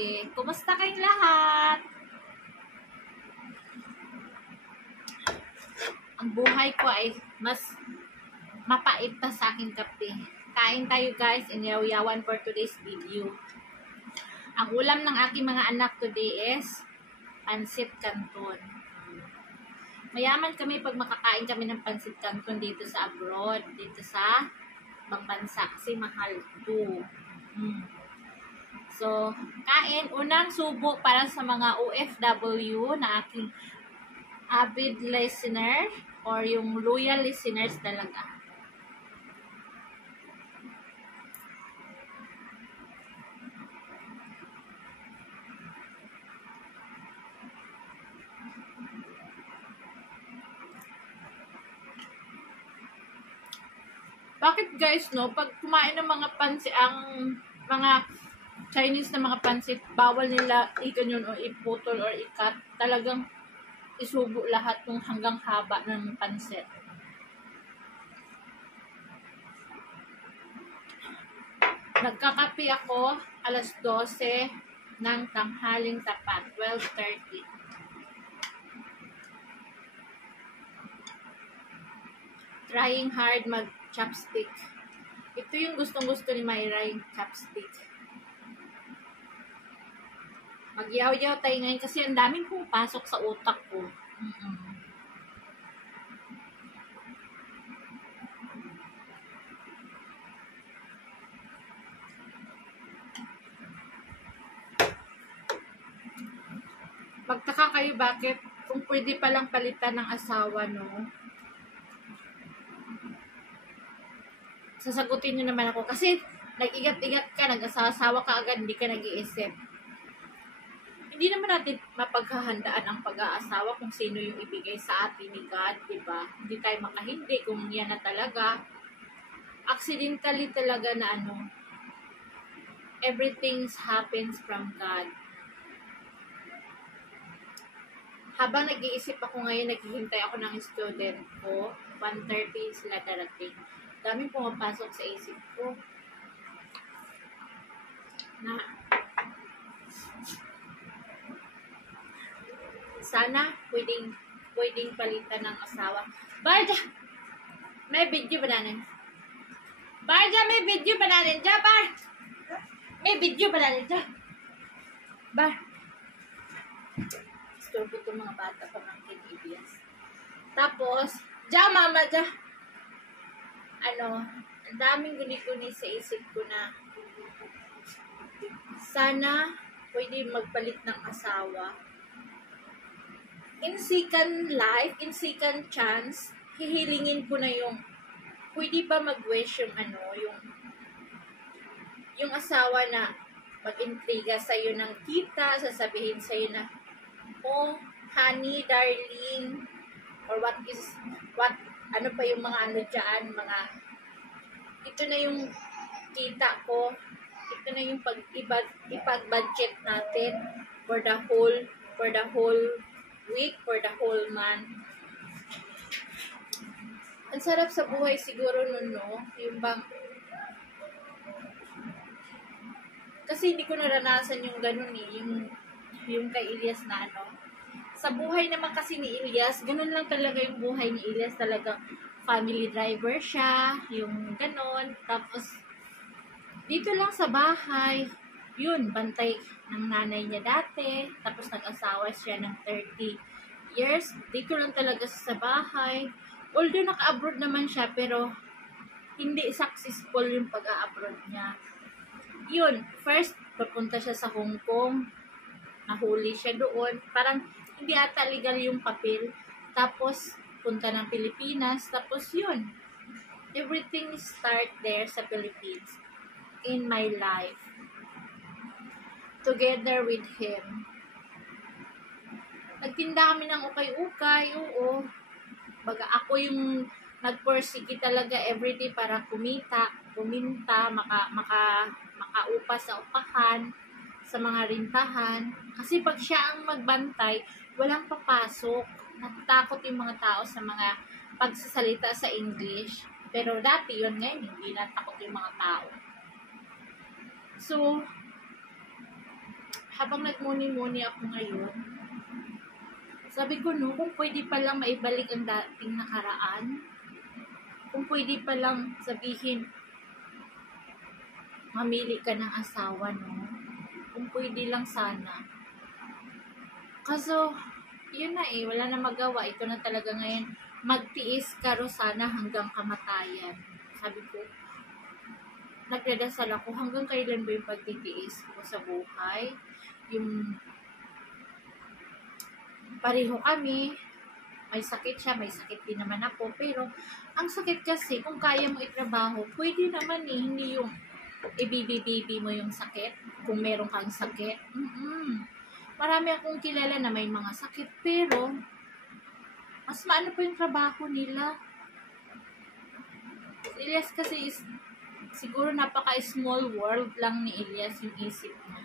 kape. Kumusta kayong lahat? Ang buhay ko ay mas mapait pa sa aking kape. Kain tayo guys, inyaw-yawan for today's video. Ang ulam ng aking mga anak today is pansit canton. Mayaman kami pag makakain kami ng pansit canton dito sa abroad, dito sa ibang bansa kasi mahal ito. So, kain. Unang subo para sa mga OFW na aking avid listener or yung loyal listeners talaga. Bakit guys, no? Pag kumain ng mga pansit, ang mga Chinese na mga pansit, bawal nila i-ganyan o iputol or ikat. Talagang isubo lahat ng hanggang haba ng pansit. Nagkakape ako alas 12 ng tanghaling tapat, 12:30. Trying hard mag-chopstick. Ito yung gustong-gusto ni Myra, yung chopstick. Magyaw-yaw tayo ngayon kasi ang daming pumapasok sa utak ko. Magtaka kayo bakit kung pwede palang palitan ng asawa, no? Sasagutin nyo naman ako kasi nag-igat-igat ka, nag-asawa ka agad, hindi ka nag-iisip. Hindi naman natin mapaghahandaan ang pag-aasawa kung sino yung ibigay sa atin ni God, diba? Hindi tayo makahindi kung yan na talaga. Accidentally talaga na everything happens from God. Habang nag-iisip ako ngayon, naghihintay ako ng student ko, 1:30 sila darating. Daming pumapasok sa isip ko na sana pwedeng palitan ng asawa. Barja! May video ba natin? Barja, may video ba natin? Bar! May video ba natin? Bar! Istorbo itong mga bata pa ng kinibias. Tapos, mama, ang daming guni-guni sa isip ko na sana pwede magpalit ng asawa. In second life, in second chance, hihilingin ko na yung pwede ba mag-wish yung asawa na mag-intriga sa'yo ng kita, sasabihin sa'yo na, oh, honey, darling, or ano pa yung mga dyan, ito na yung kita ko, ito na yung ipag-budget natin for the whole week, for the whole month. Ang sarap sa buhay siguro nun, no? Yung bang, kasi hindi ko naranasan yung ganun yung kay Elias na sa buhay naman kasi ni Elias, ganun lang talaga yung buhay ni Elias. Talagang family driver siya, yung ganun. Tapos, dito lang sa bahay, yun, bantay ng nanay niya dati. Tapos, nag-asawa siya ng 30 years. Dito lang talaga sa bahay. Although, naka-abroad naman siya, pero hindi successful yung pag-a-abroad niya. Yun, first, papunta siya sa Hong Kong. Nahuli siya doon. Parang, hindi ata legal yung papel. Tapos, punta ng Pilipinas. Tapos, yun. Everything start there sa Philippines. In my life. Together with him. Nagtinda kami ng ukay-ukay. Oo. Baga ako yung nagpursige talaga everyday para kuminta, makaupa sa upahan, sa mga rintahan. Kasi pag siya ang magbantay, walang papasok. Natatakot yung mga tao sa mga pagsasalita sa English. Pero dati yun ngayon, hindi natakot yung mga tao. So, habang nagmuni-muni ako ngayon, sabi ko no, kung pwede palang maibalik ang dating nakaraan, kung pwede palang sabihin, mamili ka ng asawa, no? Kung pwede lang sana. Kaso, yun na eh, wala na magawa. Ito na talaga ngayon. Magtiis ka ro sana hanggang kamatayan. Sabi ko, nagdadasal ako, hanggang kailan ba yung pagtitiis ko sa buhay? Yung pareho kami, may sakit siya, may sakit din naman ako. Pero, ang sakit kasi, kung kaya mo itrabaho, pwede naman eh, hindi yung ibibibibi mo yung sakit, kung meron kang sakit. Marami akong kilala na may mga sakit, pero mas maano pa yung trabaho nila. Elias kasi is, siguro napaka-small world lang ni Elias yung isip niya.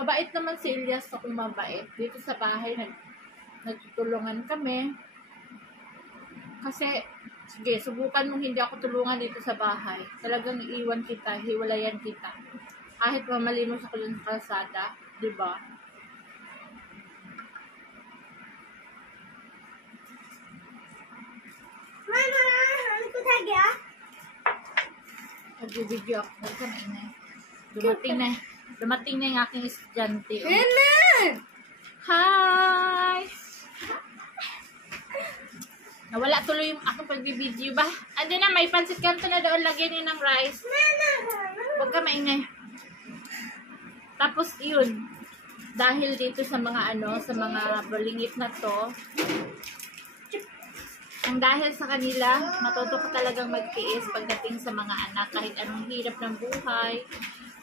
Mabait naman si Elias, akong mabait. Dito sa bahay, nagtutulungan kami. Kasi, sige, subukan mong hindi ako tulungan dito sa bahay. Talagang iiwan kita, hiwalayan kita. Kahit mamali mo sa kalsada, di ba? Mama, ano ko tagi ah? Nag-video ako. Huwag ka na inay. Dumating na yung aking estudyante. Oh. Mama! Hi! Nawala tuloy yung aking pagbibideo ba? Ando na, may pansit kanto na doon. Lagyan nyo ng rice. Huwag ka maingay. Tapos yun, dahil dito sa mga sa mga balingit na to, ang dahil sa kanila, matuto ka talagang magtiis pagdating sa mga anak kahit anong hirap ng buhay.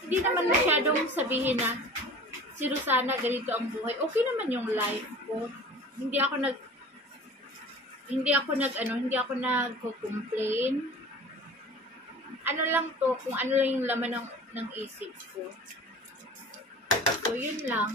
Hindi naman masyadong sabihin na si Rosana ganito ang buhay. Okay naman yung life ko. Hindi ako nagko-complain. Ano lang to, kung ano lang yung laman ng isip ko. So, yun lang.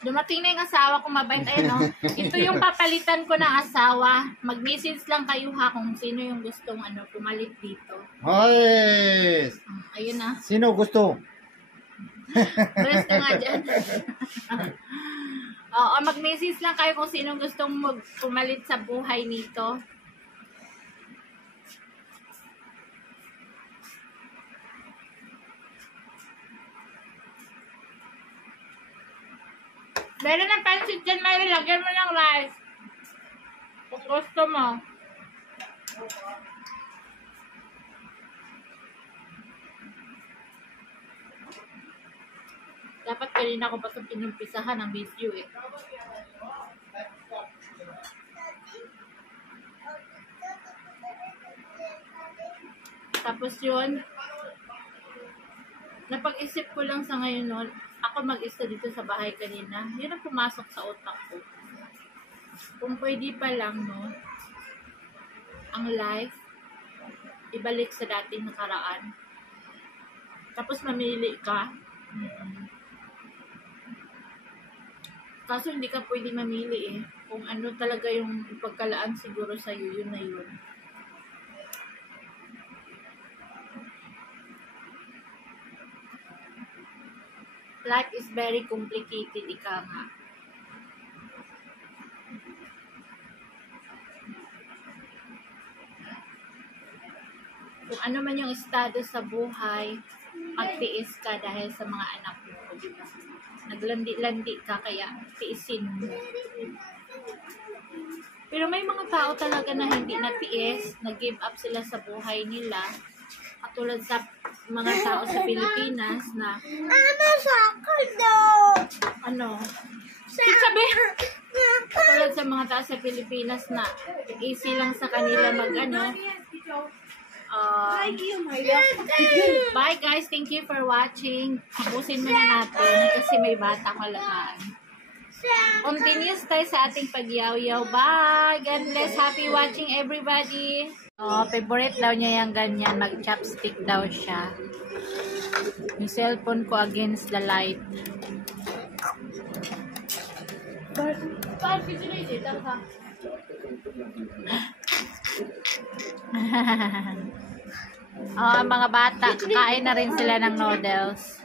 Dumating na yung asawa ko, mabait. Ayun, no? Ito yung papalitan ko ng asawa. Mag-message lang kayo ha kung sino yung gustong pumalit dito. Hoy! Ayun na. Sino gusto? Press ka nga dyan. Oo, mag-message lang kayo kung sino gustong pumalit sa buhay nito. Meron ng pansit dyan, Mary. Lagyan mo ng rice. Kung gusto mo. Dapat kanina ko pa ito pinumpisahan ng video eh. Tapos yun, napag-isip ko lang sa ngayon noon, ako mag-isa dito sa bahay kanina, yun ang pumasok sa utak ko. Kung pwede pa lang, no, ang life, ibalik sa dating nakaraan. Tapos mamili ka. Kaso hindi ka pwede mamili eh. Kung ano talaga yung pagkalaan siguro sa'yo, yun na yun. Life is very complicated, ika nga. Kung ano man yung estado sa buhay, magtiis ka dahil sa mga anak mo, di ba? Naglandi-landi ka, kaya tiisin mo. Pero may mga tao talaga na hindi natiis, nag-give up sila sa buhay nila. Katulad sa mga tao sa Pilipinas na Soccer daw! ano? Sabi, katulad sa mga tao sa Pilipinas na easy lang sa kanila bye guys, thank you for watching. Tapusin muna natin kasi may bata ko alagaan. Continuous tayo sa ating pagyaw-yaw. Bye! God bless. Happy watching everybody. Oh, favorite daw niya yung ganyan. Mag-chopstick daw siya. Yung cellphone ko against the light. Barbie sila yun, ha? Oh, mga bata, kakain na rin sila ng noodles.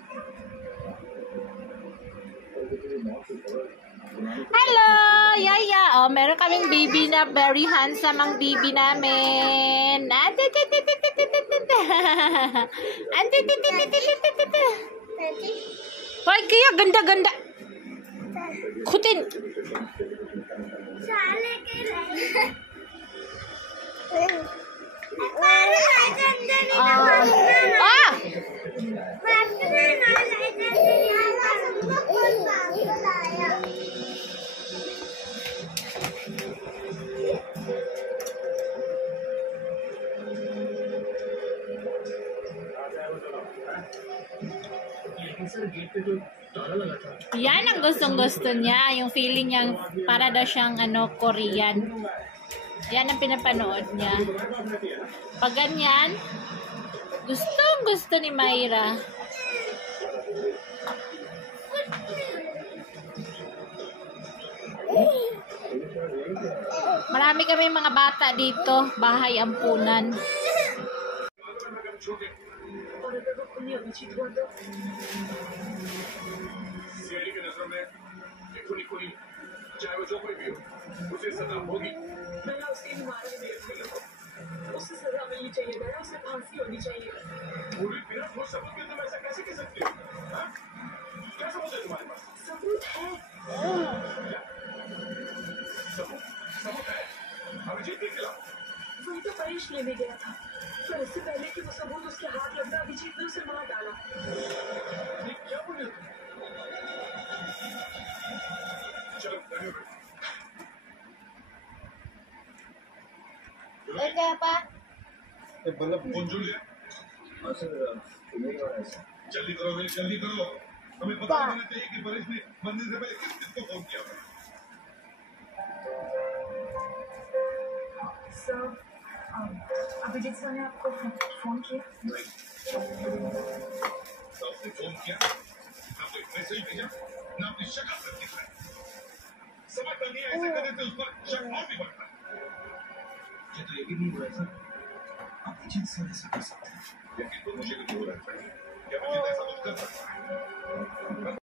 Hello, Yaya. Oh, meron kaming baby na very handsome ang baby namin. Hoy, kaya ganda-ganda. Kutin. Sali ka lang. Para sa ganda ni Mama. Ah! Mama na nalay na niya. Masukot pa. Wala. Yan ang gustong-gusto niya. Yung feeling niya, para daw siyang Korean. Yan ang pinapanood niya. Pag ganyan, gustong-gusto ni Myra. Marami kami mga bata dito. Bahay ampunan. CID के नजरों में ये खुली खुली चाहे वो जो कोई भी हो उसे सजा होगी दया उसके भी मारने में इसके लोग उसे सजा मिलनी चाहिए दया उसे फांसी होनी चाहिए पूरी बिना ठोस सबूत के तुम ऐसा कैसे कह सकते हो हाँ? क्या सबूत है तुम्हारे पास सबूत है सबूत सबूत है अभिजीत के खिलाफ वही तो परेश लेने गया था पर इससे पहले कि वो सबूत उसके हाथ लगता अभिजीत ने उसे मार डाला ये क्या बोल रहे हो चलो आगे बढ़ो। Kaya pa? फोन जुड़ गया जल्दी करो भाई जल्दी करो हमें पता होना चाहिए कि परेश ने मरने से पहले किस किस को फोन किया था सर अभिजीत सर ने आपको फोन किया नहीं सबने फोन किया ना कोई मैसेज भेजा ना अपनी शक्ल पर दिख रहा है समझता नहीं है ऐसे करने से उस पर शक और भी बढ़ता है ये तो यकीन नहीं हो रहा है सर अभिजीत सर ऐसा कर सकते हैं यकीन तो मुझे भी नहीं हो रहा है कि अभिजीत ऐसा कुछ कर सकता है